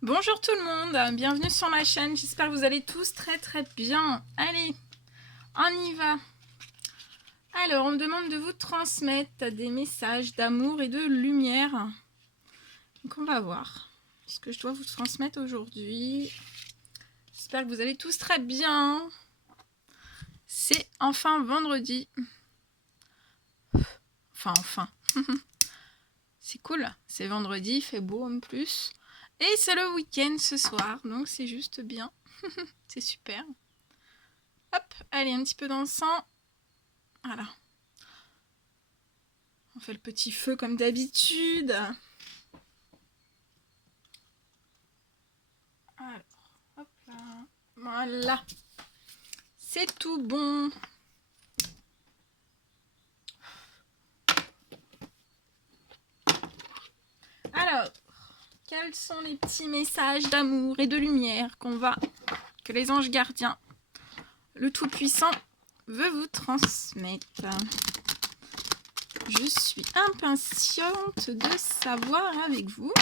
Bonjour tout le monde, bienvenue sur ma chaîne, j'espère que vous allez tous très bien. Allez, on y va. Alors, on me demande de vous transmettre des messages d'amour et de lumière. Donc on va voir ce que je dois vous transmettre aujourd'hui. J'espère que vous allez tous très bien. C'est enfin vendredi. Enfin. C'est cool, c'est vendredi, il fait beau en plus. Et c'est le week-end ce soir, donc c'est juste bien. C'est super. Hop, allez, un petit peu d'encens. Voilà. On fait le petit feu comme d'habitude. Alors, hop là. Voilà. C'est tout bon. Alors, quels sont les petits messages d'amour et de lumière que les anges gardiens, le Tout-Puissant, veut vous transmettre? Je suis impatiente de savoir avec vous.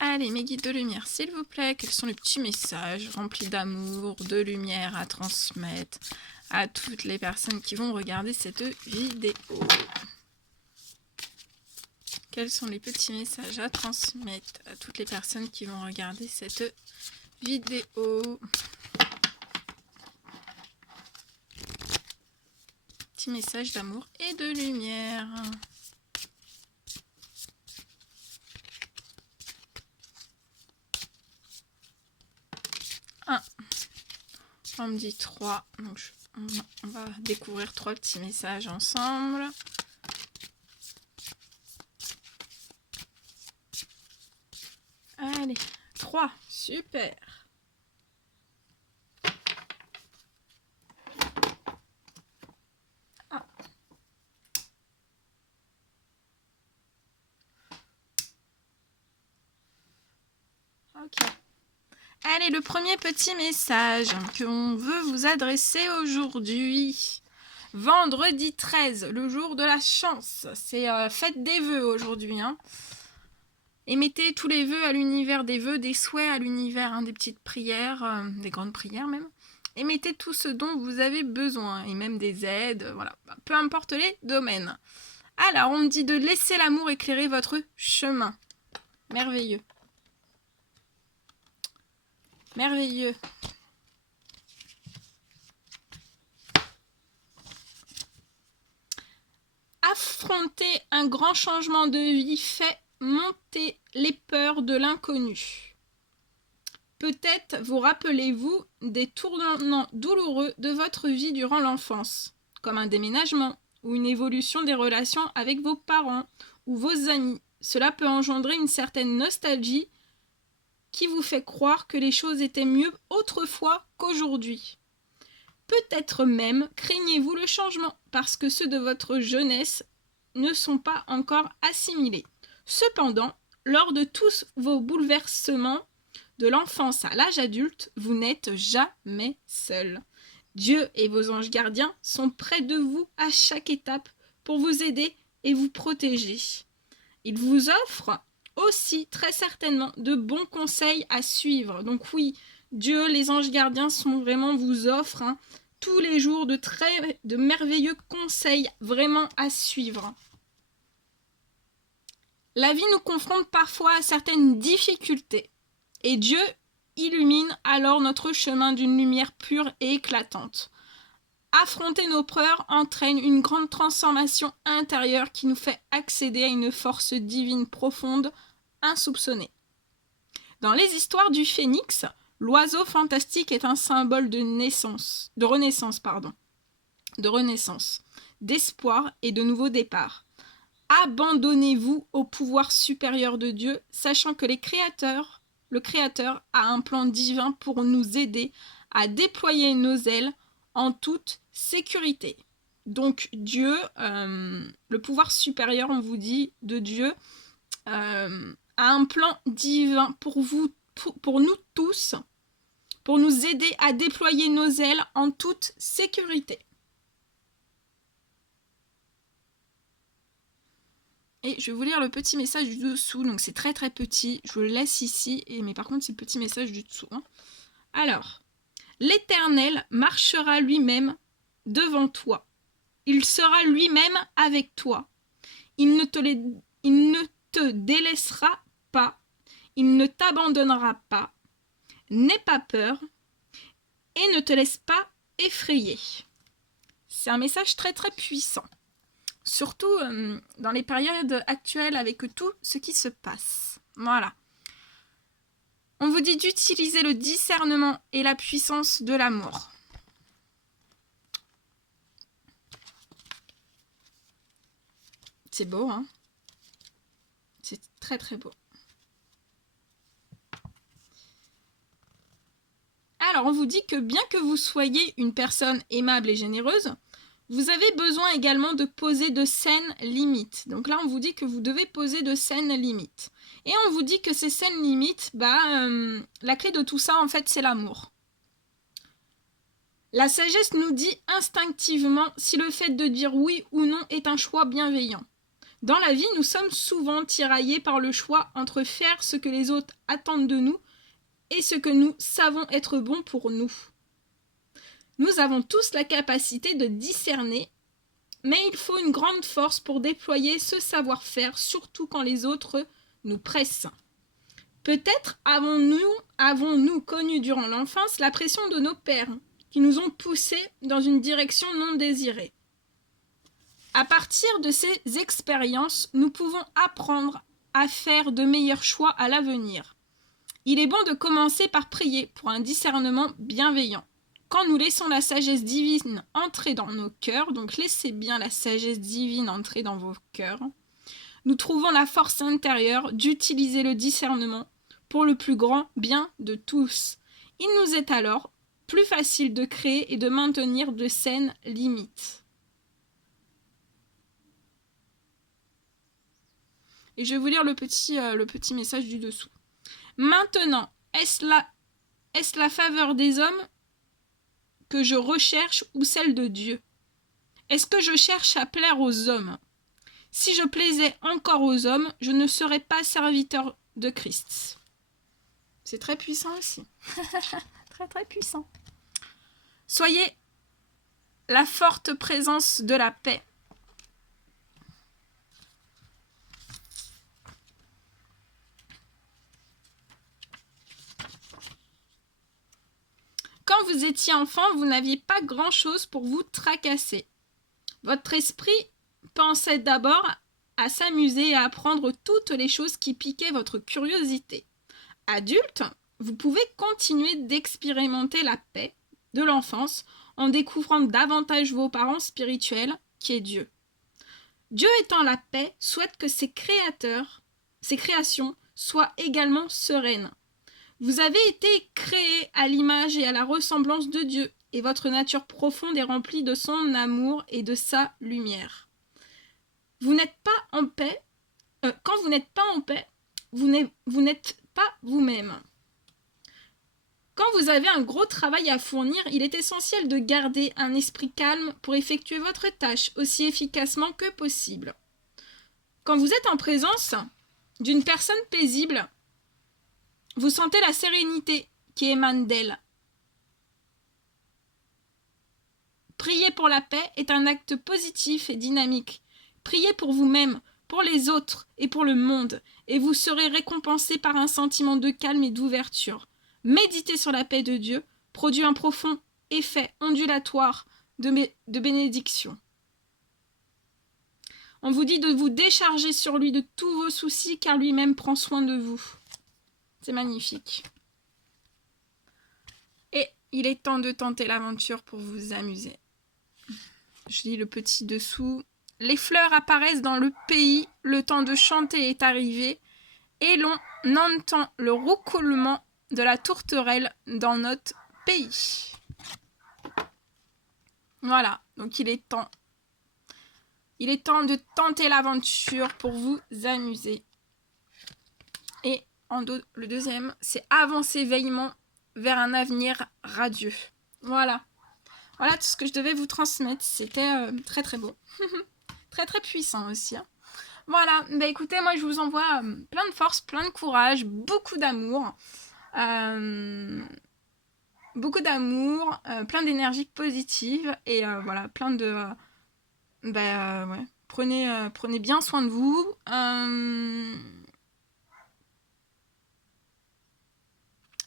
Allez, mes guides de lumière, s'il vous plaît, quels sont les petits messages remplis d'amour, de lumière à transmettre à toutes les personnes qui vont regarder cette vidéo? Quels sont les petits messages à transmettre à toutes les personnes qui vont regarder cette vidéo? Petit message d'amour et de lumière. On me dit 3, donc on va découvrir 3 petits messages ensemble. Allez, 3, super. Ah. Ok. Allez, le premier petit message qu'on veut vous adresser aujourd'hui. Vendredi 13, le jour de la chance. C'est fête des vœux aujourd'hui. Émettez tous les vœux à l'univers des vœux, des souhaits à l'univers, des petites prières, des grandes prières même. Émettez tout ce dont vous avez besoin, et même des aides, voilà. Peu importe les domaines. Alors, on me dit de laisser l'amour éclairer votre chemin. Merveilleux. Merveilleux. Affronter un grand changement de vie fait monter les peurs de l'inconnu. Peut-être vous rappelez-vous des tournants douloureux de votre vie durant l'enfance, comme un déménagement ou une évolution des relations avec vos parents ou vos amis. Cela peut engendrer une certaine nostalgie qui vous fait croire que les choses étaient mieux autrefois qu'aujourd'hui. Peut-être même craignez-vous le changement parce que ceux de votre jeunesse ne sont pas encore assimilés. Cependant, lors de tous vos bouleversements, de l'enfance à l'âge adulte, vous n'êtes jamais seul. Dieu et vos anges gardiens sont près de vous à chaque étape pour vous aider et vous protéger. Ils vous offrent aussi très certainement de bons conseils à suivre. Donc oui, Dieu, les anges gardiens vous offrent tous les jours de merveilleux conseils vraiment à suivre. La vie nous confronte parfois à certaines difficultés et Dieu illumine alors notre chemin d'une lumière pure et éclatante. Affronter nos peurs entraîne une grande transformation intérieure qui nous fait accéder à une force divine profonde, insoupçonnée. Dans les histoires du phénix, l'oiseau fantastique est un symbole de renaissance, d'espoir et de nouveau départ. Abandonnez-vous au pouvoir supérieur de Dieu, sachant que le Créateur a un plan divin pour nous aider à déployer nos ailes en toute sécurité. Donc Dieu, le pouvoir supérieur, on vous dit, de Dieu, a un plan divin pour vous, pour nous tous, pour nous aider à déployer nos ailes en toute sécurité. Et je vais vous lire le petit message du dessous, donc c'est très très petit, je vous le laisse ici, mais par contre c'est le petit message du dessous. Alors, l'Éternel marchera lui-même devant toi, il sera lui-même avec toi, il ne te délaissera pas, il ne t'abandonnera pas, n'aie pas peur et ne te laisse pas effrayer. C'est un message très très puissant. Surtout dans les périodes actuelles avec tout ce qui se passe. Voilà. On vous dit d'utiliser le discernement et la puissance de l'amour. C'est beau, hein? C'est très très beau. Alors, on vous dit que bien que vous soyez une personne aimable et généreuse, vous avez besoin également de poser de saines limites. Donc là, on vous dit que vous devez poser de saines limites. Et on vous dit que ces saines limites, la clé de tout ça, en fait, c'est l'amour. La sagesse nous dit instinctivement si le fait de dire oui ou non est un choix bienveillant. Dans la vie, nous sommes souvent tiraillés par le choix entre faire ce que les autres attendent de nous et ce que nous savons être bon pour nous. Nous avons tous la capacité de discerner, mais il faut une grande force pour déployer ce savoir-faire, surtout quand les autres nous pressent. Peut-être avons-nous connu durant l'enfance la pression de nos pères, qui nous ont poussés dans une direction non désirée. À partir de ces expériences, nous pouvons apprendre à faire de meilleurs choix à l'avenir. Il est bon de commencer par prier pour un discernement bienveillant. Quand nous laissons la sagesse divine entrer dans nos cœurs, donc laissez bien la sagesse divine entrer dans vos cœurs, nous trouvons la force intérieure d'utiliser le discernement pour le plus grand bien de tous. Il nous est alors plus facile de créer et de maintenir de saines limites. Et je vais vous lire le petit message du dessous. Maintenant, est-ce la faveur des hommes que je recherche ou celle de Dieu? Est-ce que je cherche à plaire aux hommes? Si je plaisais encore aux hommes, je ne serais pas serviteur de Christ. C'est très puissant aussi. Très très puissant. Soyez la forte présence de la paix. Quand vous étiez enfant, vous n'aviez pas grand-chose pour vous tracasser. Votre esprit pensait d'abord à s'amuser et à apprendre toutes les choses qui piquaient votre curiosité. Adulte, vous pouvez continuer d'expérimenter la paix de l'enfance en découvrant davantage vos parents spirituels, qui est Dieu. Dieu étant la paix, souhaite que ses créations soient également sereines. Vous avez été créés à l'image et à la ressemblance de Dieu, et votre nature profonde est remplie de son amour et de sa lumière. Vous n'êtes pas en paix. Quand vous n'êtes pas en paix, vous n'êtes pas vous-même. Quand vous avez un gros travail à fournir, il est essentiel de garder un esprit calme pour effectuer votre tâche aussi efficacement que possible. Quand vous êtes en présence d'une personne paisible, vous sentez la sérénité qui émane d'elle. Prier pour la paix est un acte positif et dynamique. Priez pour vous-même, pour les autres et pour le monde, et vous serez récompensé par un sentiment de calme et d'ouverture. Méditer sur la paix de Dieu produit un profond effet ondulatoire de bénédiction. On vous dit de vous décharger sur lui de tous vos soucis, car lui-même prend soin de vous. C'est magnifique. Et il est temps de tenter l'aventure pour vous amuser. Je lis le petit dessous. Les fleurs apparaissent dans le pays, le temps de chanter est arrivé, et l'on entend le roucoulement de la tourterelle dans notre pays. Voilà, donc il est temps. Il est temps de tenter l'aventure pour vous amuser. Et le deuxième, c'est avancer vers un avenir radieux. Voilà. Voilà tout ce que je devais vous transmettre. C'était très très beau. Très très puissant aussi. Hein. Voilà. Bah écoutez, moi je vous envoie plein de force, plein de courage, beaucoup d'amour. Beaucoup d'amour, plein d'énergie positive et voilà, plein de... ouais. Prenez bien soin de vous.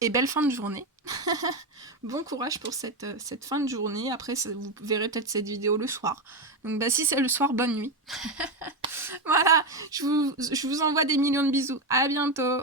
Et belle fin de journée. Bon courage pour cette fin de journée. Après, vous verrez peut-être cette vidéo le soir. Donc bah, si c'est le soir, bonne nuit. Voilà, je vous envoie des millions de bisous. À bientôt.